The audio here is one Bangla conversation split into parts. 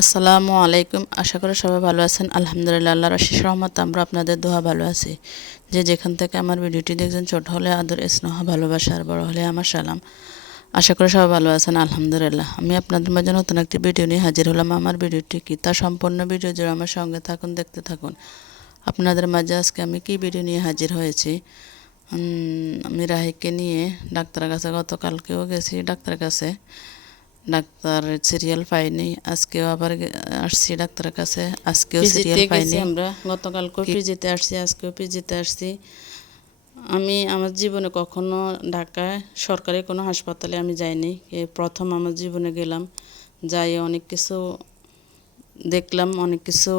আসসালামু আলাইকুম। আশা করি সবাই ভালো আছেন। আলহামদুলিল্লাহ, আল্লাহর অশেষ রহমতে আমরা আপনাদের দোয়া ভালো আছি। যে যেখান থেকে আমার ভিডিওটি দেখছেন, ছোট হলে আদর, স্নেহ, ভালোবাসা, আর বড় হলে আমার সালাম। আশা করি সবাই ভালো আছেন। আলহামদুলিল্লাহ, আমি আপনাদের মাঝে নতুন একটি ভিডিও নিয়ে হাজির হলাম। আমার ভিডিওটি কি তা সম্পূর্ণ ভিডিও জুড়ে আমার সঙ্গে থাকুন, দেখতে থাকুন। আপনাদের মাঝে আজকে আমি কি ভিডিও নিয়ে হাজির হয়েছি। আমি রাহিকে নিয়ে ডাক্তারের কাছে, গতকালকেও গেছি ডাক্তারের কাছে। ডাক্তার সিরিয়াল পাইনি, আজকেও আবার আসছি ডাক্তারের কাছে, আজকেও সিরিয়াল পাইনি। আমরা গতকালকেও পিজিতে আসছি, আজকেও পিজিতে আসছি। আমি আমার জীবনে কখনো ঢাকায় সরকারি কোনো হাসপাতালে আমি যাইনি, এই প্রথম আমার জীবনে গেলাম। যাই অনেক কিছু দেখলাম, অনেক কিছু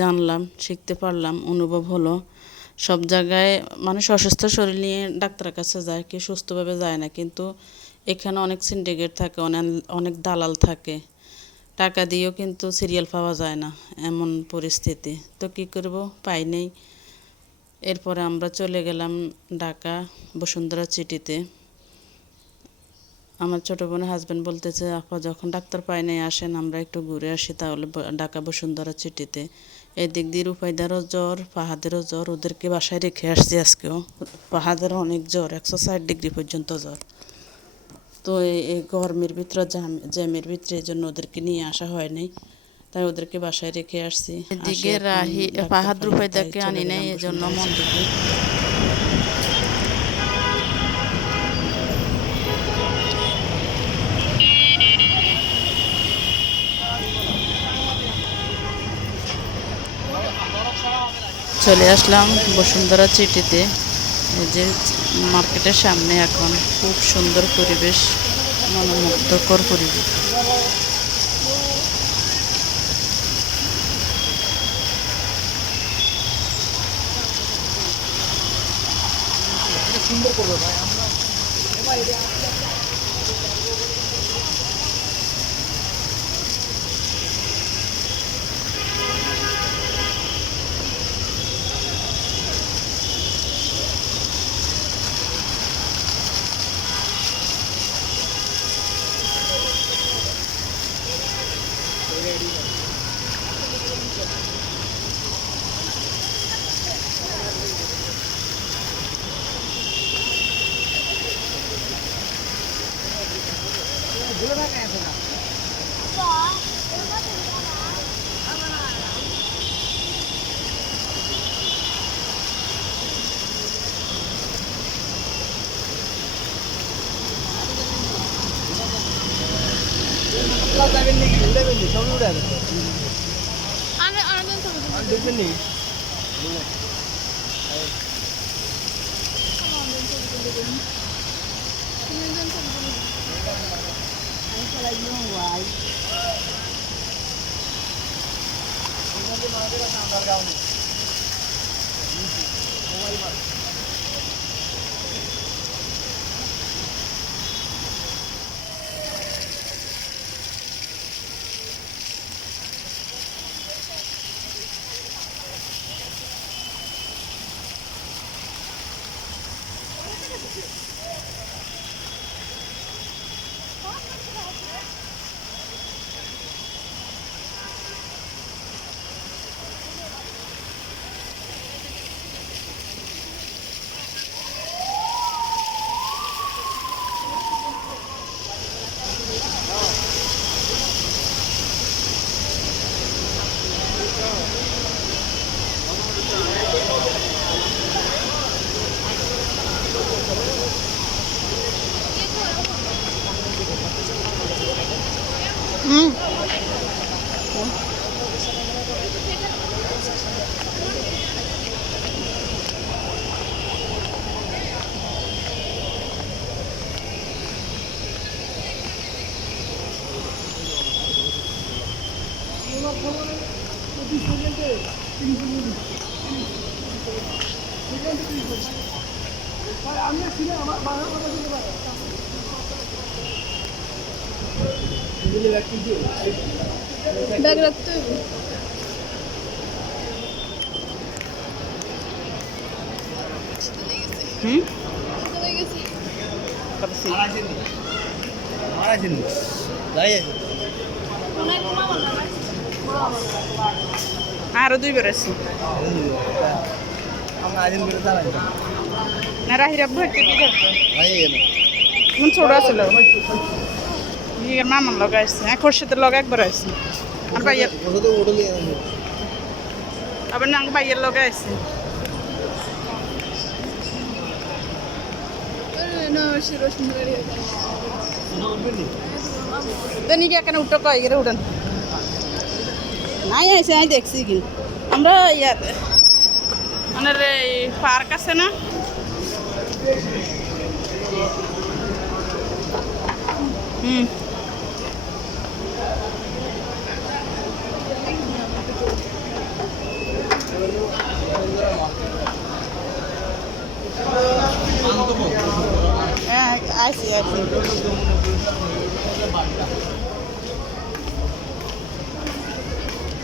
জানলাম, শিখতে পারলাম, অনুভব হলো। সব জায়গায় মানুষ অসুস্থ শরীর নিয়ে ডাক্তারের কাছে যায়, কি সুস্থভাবে যায় না। কিন্তু এখানে অনেক সিন্ডিকেট থাকে, অনেক দালাল থাকে, টাকা দিয়েও কিন্তু সিরিয়াল পাওয়া যায় না, এমন পরিস্থিতি। তো কী করব, পাই নেই। এরপরে আমরা চলে গেলাম ঢাকা বসুন্ধরা সিটিতে। আমার ছোটো বোনের হাজব্যান্ড বলতেছে, আপা যখন ডাক্তার পাই নাই, আসেন আমরা একটু ঘুরে আসি তাহলে ঢাকা বসুন্ধরা সিটিতে। এদিক দিয়ে রূপাইদারও জ্বর, ফাহাদেরও জ্বর, ওদেরকে বাসায় রেখে আসছি আজকেও। ফাহাদেরও অনেক জ্বর, 160 ডিগ্রি পর্যন্ত জ্বর। তো এই গরমের ভিতরে জ্যামের ভিতরে, এই জন্য ওদেরকে নিয়ে আসা হয়নি, তাই ওদেরকে বাসায় রেখে আসছি। এদিকে রাহি ফাহাদ রূপাইদাকে আনি নাই, এই জন্য মন দুঃখী। চলে আসলাম বসুন্ধরা সিটিতে। এই যে মার্কেটের সামনে, এখন খুব সুন্দর পরিবেশ, মনোমুগ্ধকর পরিবেশ। সুন্দর করবে ভাই, আমরা ব্যাগ রাখতে হবে। মারা আরো 2 বার আছে না রাহির আব্বু একটু কি করতো ছোট আছিল ইয়ের মামার লগে আসছে খোরশেদের লগে একবার আসছে আর ভাইয়ের আবার না ভাইয়ের লগে আসছে নিকে এখানে উঠো কয় গেলে উঠেন নাই আইসে আমি দেখছি কিন্তু আমরা ইয়াতে মানে এই পার্ক আছে না হুম হ্যাঁ আইসি আইসি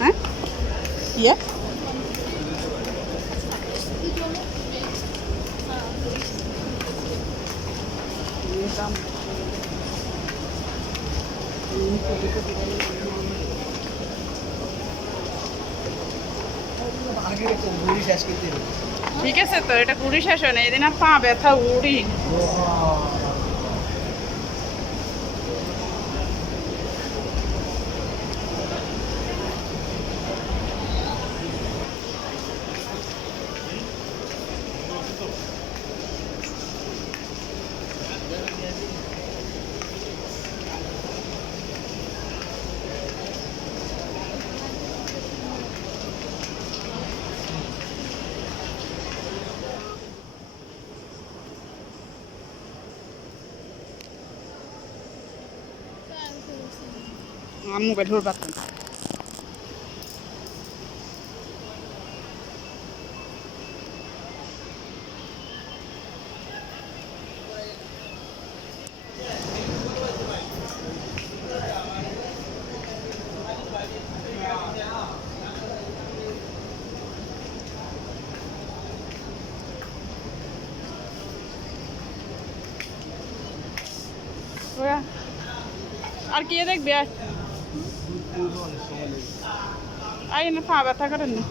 হ্যাঁ ইয়ে ঠিক আছে তো এটা ঘুরি শেষ হয় না এদিন আর পা ব্যথা উড়ি মোবাইল ধরে পারতাম আর কে দেখবে আই না পা ব্যথা করেন না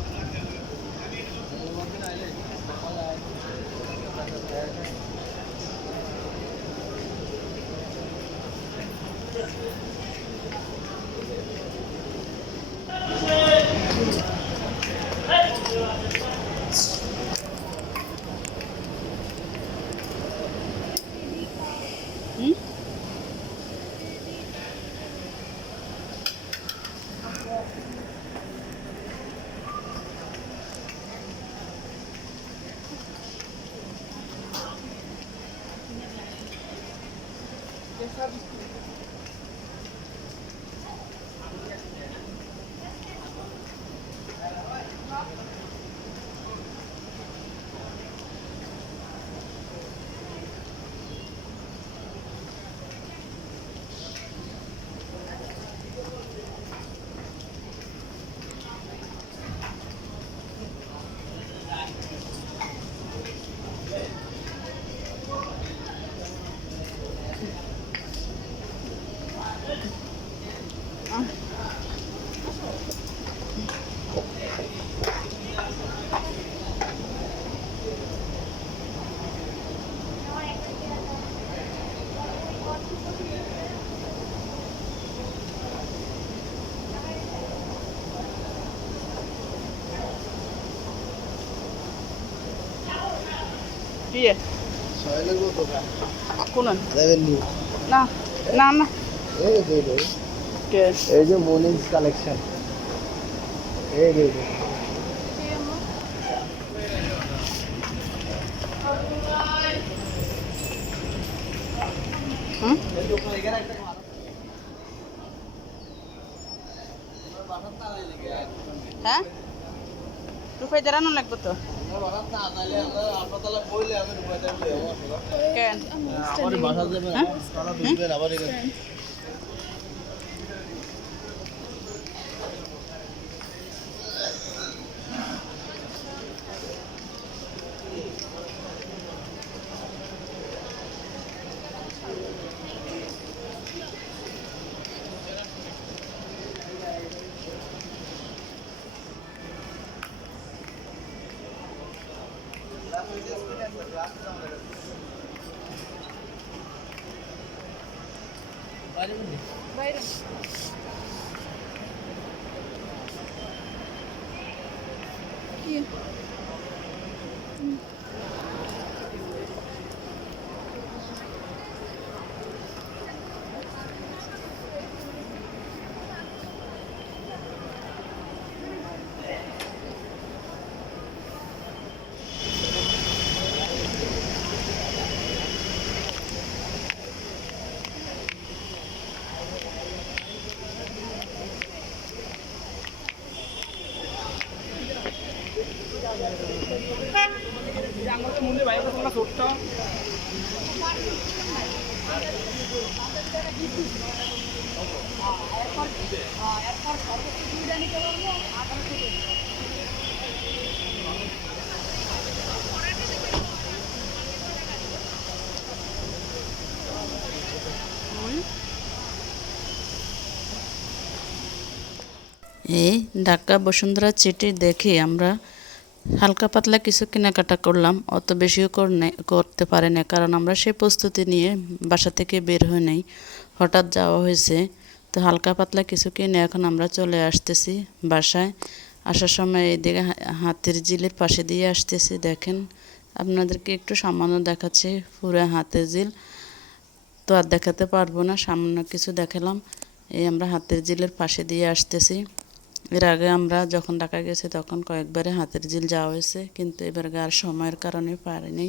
Iya. Soalnya gue tuh kan. Aku non. Revenue. Nah, nah, nah. এই যে মনিজ কালেকশন এই যে হ্যাঁ রুপাই দাঁড়ানো লাগবে তো কেন বাইরে কি এই ঢাকা বসুন্ধরা সিটি দেখে আমরা হালকা পাতলা কিছু কেনাকাটা করলাম, অত বেশিও করতে পারে না, কারণ আমরা সেই প্রস্তুতি নিয়ে বাসা থেকে বের হয়ে নেই, হঠাৎ যাওয়া হয়েছে। তো হালকা পাতলা কিছু কিনে এখন আমরা চলে আসতেছি বাসায়। আসার সময় এইদিকে হাতির ঝিলের পাশে দিয়ে আসতেছি। দেখেন আপনাদেরকে একটু সামান্য দেখাচ্ছি পুরো হাতির ঝিল, তো আর দেখাতে পারবো না, সামান্য কিছু দেখালাম। এই আমরা হাতির ঝিলের পাশে দিয়ে আসতেছি। এর আগে আমরা যখন ঢাকা গেছি তখন কয়েকবারে হাতির ঝিল যাওয়া হয়েছে, কিন্তু এবার আর সময়ের কারণে পারিনি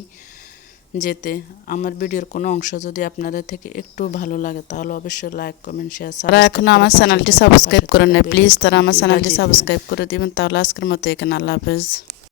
যেতে। আমার ভিডিওর কোনো অংশ যদি আপনাদের থেকে একটু ভালো লাগে তাহলে অবশ্যই লাইক কমেন্ট শেয়ার। তারা এখনো আমার চ্যানেলটি সাবস্ক্রাইব করেন না, প্লিজ তারা আমার চ্যানেলটি সাবস্ক্রাইব করে দিবেন। তাহলে আজকের মতো এখানে আল্লাহ হাফেজ।